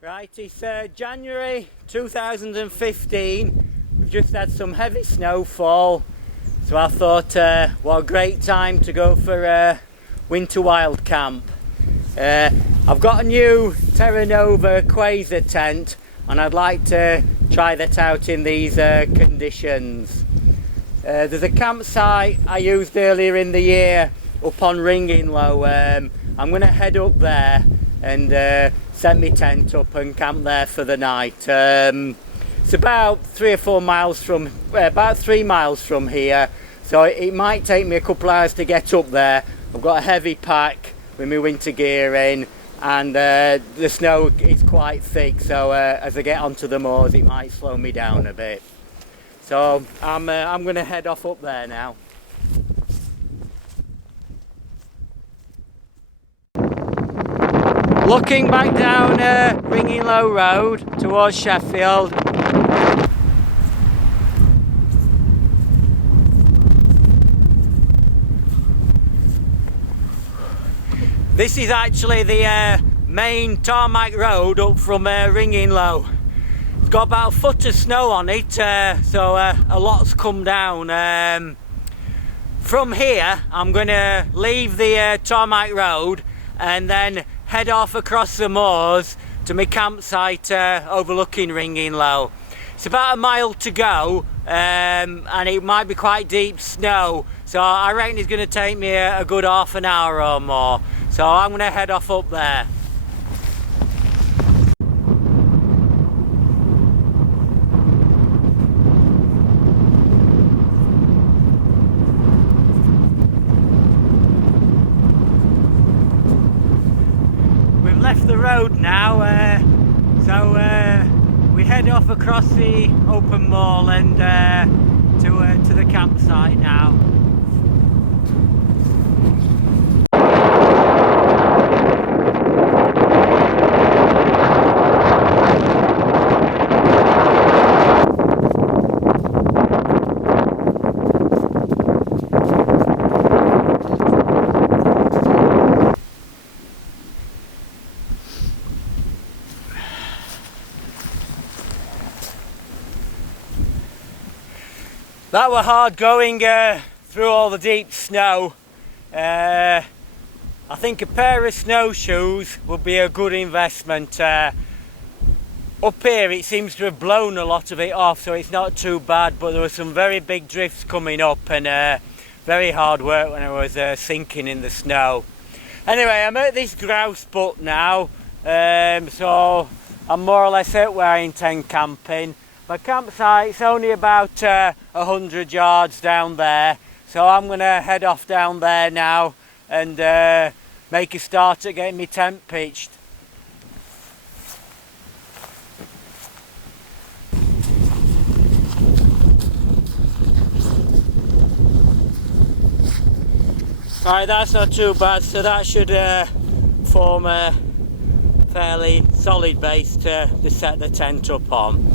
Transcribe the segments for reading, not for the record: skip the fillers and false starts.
Right, it's January 2015. We've just had some heavy snowfall, so I thought what a great time to go for a winter wild camp. I've got a new Terra Nova Quasar tent and I'd like to try that out in these conditions. There's a campsite I used earlier in the year up on Ringing Low. I'm going to head up there and set my tent up and camp there for the night. It's about 3 or 4 miles from, about 3 miles from here, so it might take me a couple hours to get up there. I've got a heavy pack with my winter gear in, and the snow is quite thick, so as I get onto the moors it might slow me down a bit. So I'm going to head off up there now. Looking back down Ringing Low Road towards Sheffield. This is actually the main tarmac road up from Ringing Low. It's got about a foot of snow on it, so a lot's come down. From here I'm going to leave the tarmac road and then head off across the moors to my campsite overlooking Ringing Low. It's about a mile to go, and it might be quite deep snow, so I reckon it's going to take me a good half an hour or more. So I'm going to head off up there. Left the road now, so we head off across the open moorland to the campsite now. That were hard going through all the deep snow. I think a pair of snowshoes would be a good investment. Up here it seems to have blown a lot of it off, so it's not too bad, but there were some very big drifts coming up and very hard work when I was sinking in the snow. Anyway, I'm at this grouse butt now, so I'm more or less at where I intend camping. My campsite's only about 100 yards down there, so I'm going to head off down there now and make a start at getting my tent pitched. Right, that's not too bad, so that should form a fairly solid base to set the tent up on.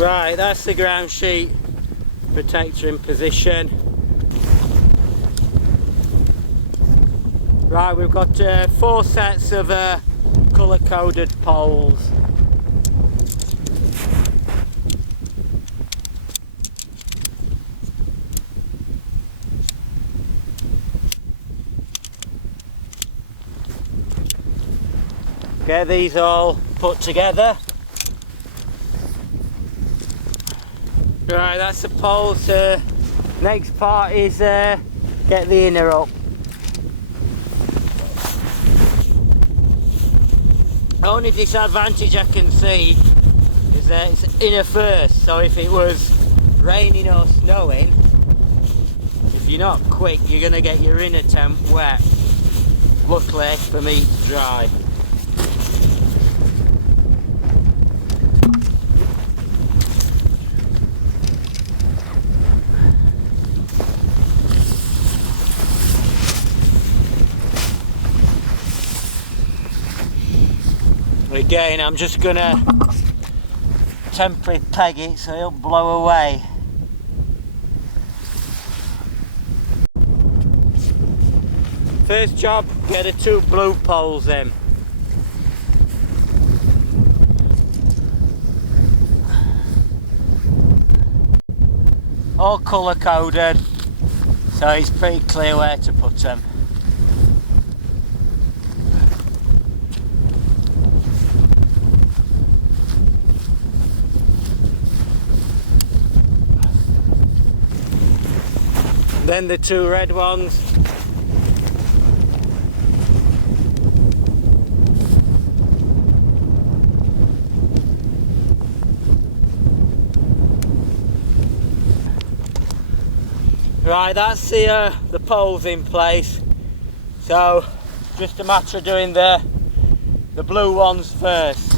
Right, that's the ground sheet protector in position. Right, we've got 4 sets of colour-coded poles. Get these all put together. Right, that's the poles. Next part is get the inner up. Only disadvantage I can see is that it's inner first, so if it was raining or snowing, if you're not quick you're going to get your inner tent wet. Luckily for me it's dry. Again, I'm just gonna temporarily peg it so it'll blow away. First job, get the 2 blue poles in. All colour coded, so it's pretty clear where to put them. Then the 2 red ones. Right, that's the poles in place. So just a matter of doing the blue ones first.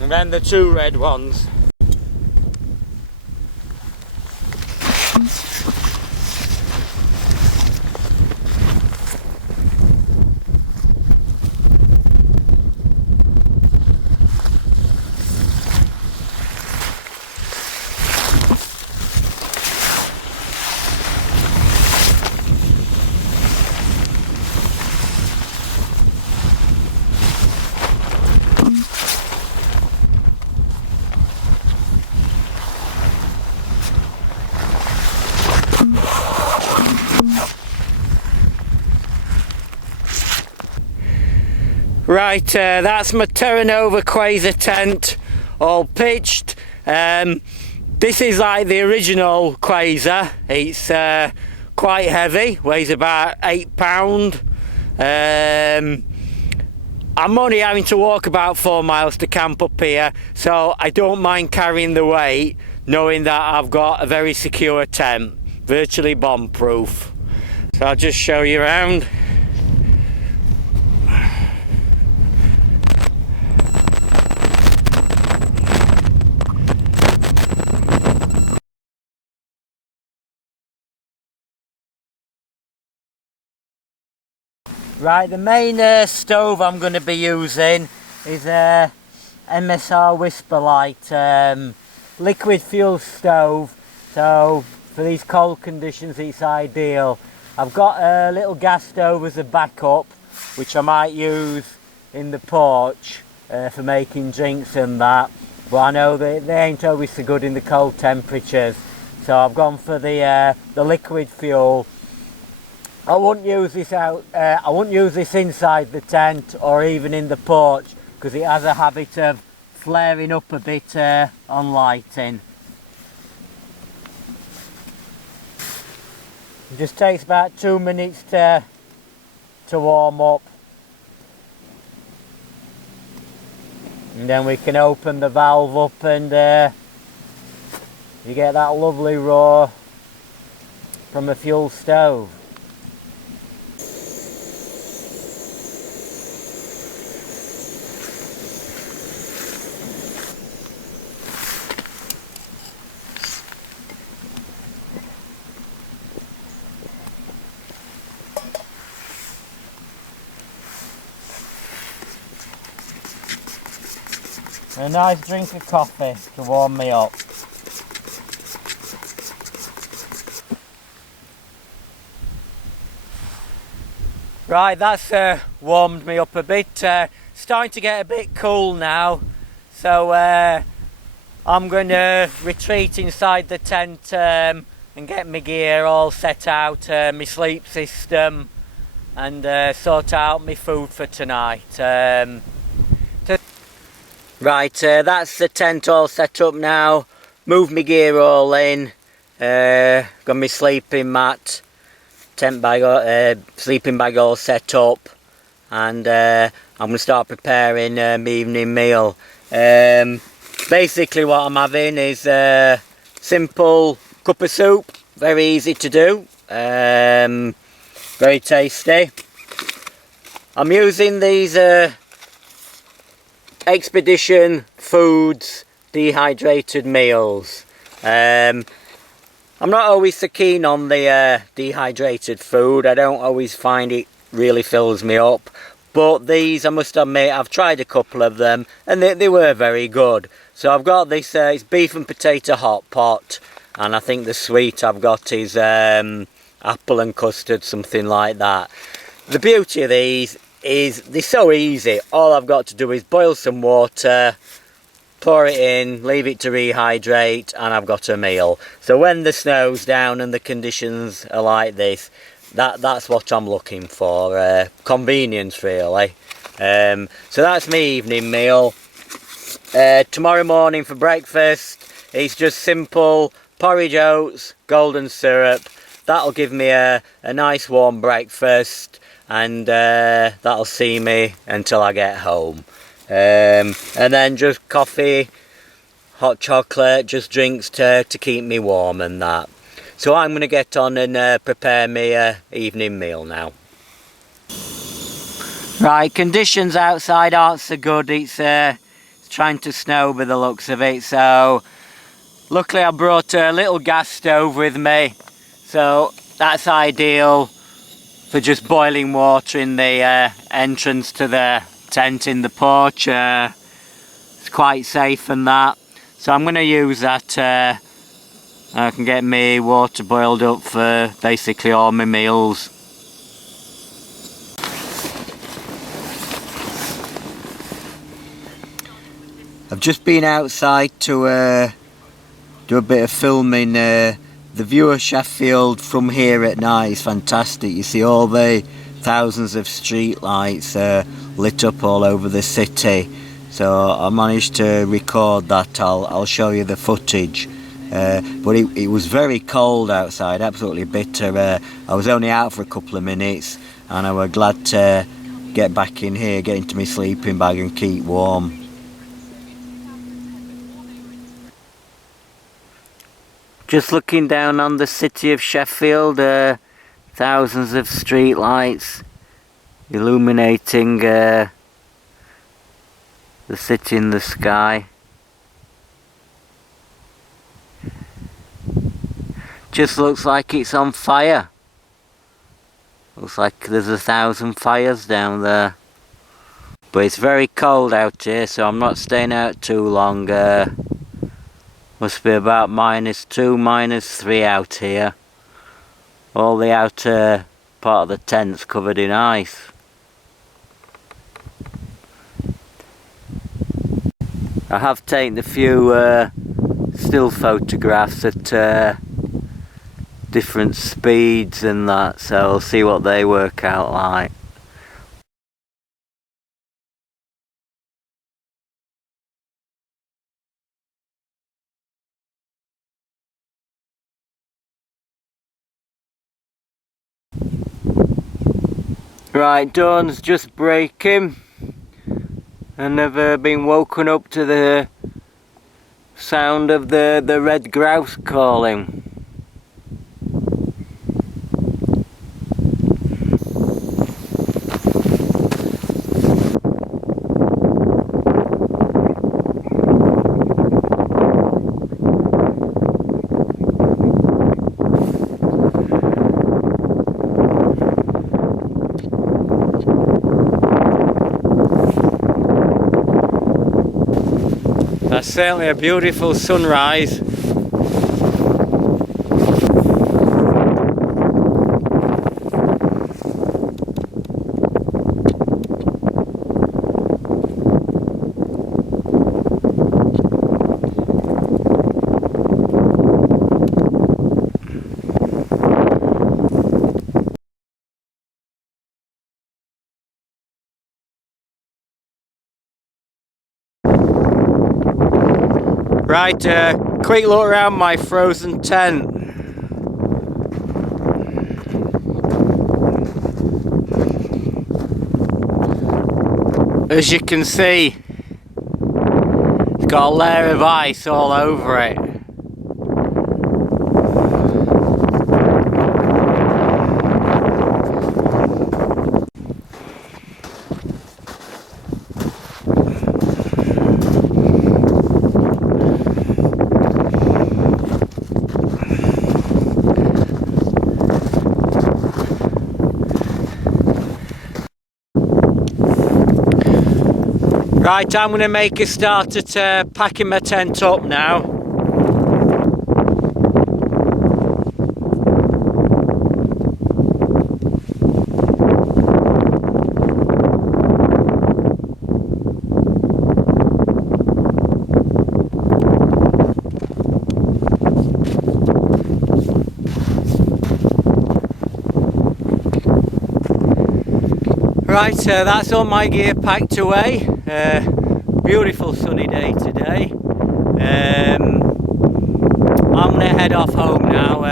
And then the 2 red ones. Right, that's my Terra Nova Quasar tent, all pitched. This is like the original Quasar. It's quite heavy, weighs about 8 pound. I'm only having to walk about 4 miles to camp up here, so I don't mind carrying the weight, knowing that I've got a very secure tent, virtually bomb proof. So I'll just show you around. Right, the main stove I'm going to be using is a MSR Whisperlight liquid fuel stove, so for these cold conditions it's ideal. I've got a little gas stove as a backup, which I might use in the porch for making drinks and that, but I know that they ain't always so good in the cold temperatures, so I've gone for the liquid fuel. I wouldn't use this I wouldn't use this inside the tent or even in the porch, because it has a habit of flaring up a bit on lighting. It just takes about 2 minutes to warm up, and then we can open the valve up and you get that lovely roar from a fuel stove. A nice drink of coffee to warm me up. Right, that's warmed me up a bit. Starting to get a bit cool now, so I'm going to retreat inside the tent and get my gear all set out, my sleep system, and sort out my food for tonight. Right, that's the tent all set up now. Moved my gear all in. Got my sleeping mat, tent bag, sleeping bag all set up, and I'm going to start preparing my evening meal. Basically what I'm having is a simple cup of soup, very easy to do, very tasty. I'm using these Expedition Foods dehydrated meals. I'm not always so keen on the dehydrated food. I don't always find it really fills me up. But these, I must admit, I've tried a couple of them and they were very good. So I've got this, it's beef and potato hot pot, and I think the sweet I've got is apple and custard, something like that. The beauty of these is they're so easy. All I've got to do is boil some water, pour it in, leave it to rehydrate, and I've got a meal. So when the snow's down and the conditions are like this, that's what I'm looking for, convenience really. So that's my evening meal. Tomorrow morning for breakfast, it's just simple porridge oats, golden syrup. That'll give me a nice warm breakfast, and that'll see me until I get home. And then just coffee, hot chocolate, just drinks to keep me warm and that. So I'm going to get on and prepare my evening meal now. Right, conditions outside aren't so good. It's trying to snow by the looks of it. So luckily I brought a little gas stove with me. So that's ideal for just boiling water in the entrance to the tent in the porch. It's quite safe and that. So I'm going to use that. I can get my water boiled up for basically all my meals. I've just been outside to do a bit of filming. The view of Sheffield from here at night is fantastic. You see all the thousands of street lights lit up all over the city. So I managed to record that. I'll show you the footage. But it was very cold outside, absolutely bitter. I was only out for a couple of minutes and I was glad to get back in here, get into my sleeping bag and keep warm. Just looking down on the city of Sheffield, thousands of street lights illuminating the city in the sky. Just looks like it's on fire. Looks like there's 1,000 fires down there. But it's very cold out here, so I'm not staying out too long. Must be about -2, -3 out here. All the outer part of the tent's covered in ice. I have taken a few still photographs at different speeds and that, so I'll see what they work out like. Right, dawn's just breaking and I've been woken up to the sound of the red grouse calling. That's certainly a beautiful sunrise. Right, quick look around my frozen tent. As you can see, it's got a layer of ice all over it. Right, I'm going to make a start at packing my tent up now. Right, that's all my gear packed away. Beautiful sunny day today. I'm going to head off home now.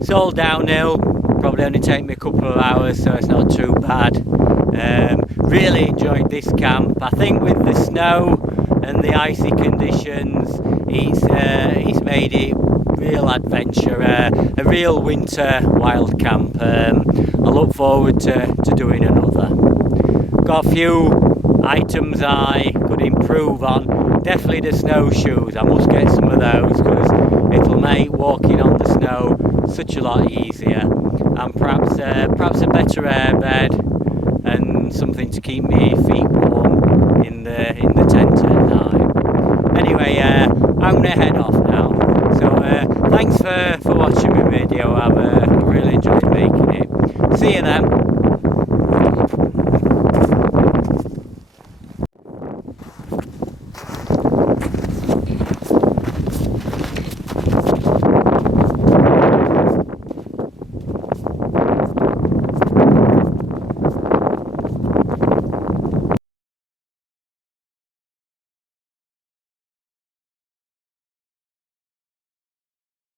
It's all downhill, probably only take me a couple of hours, so it's not too bad. Really enjoyed this camp. I think with the snow and the icy conditions, it's made it real adventure, a real winter wild camp. I look forward to doing another. Got a few items I could improve on. Definitely the snowshoes. I must get some of those because it'll make walking on the snow such a lot easier. And perhaps a better airbed and something to keep me feet warm in the tent at night. Anyway, I'm gonna head off now. So thanks for watching my video. I've really enjoyed making it. See you then.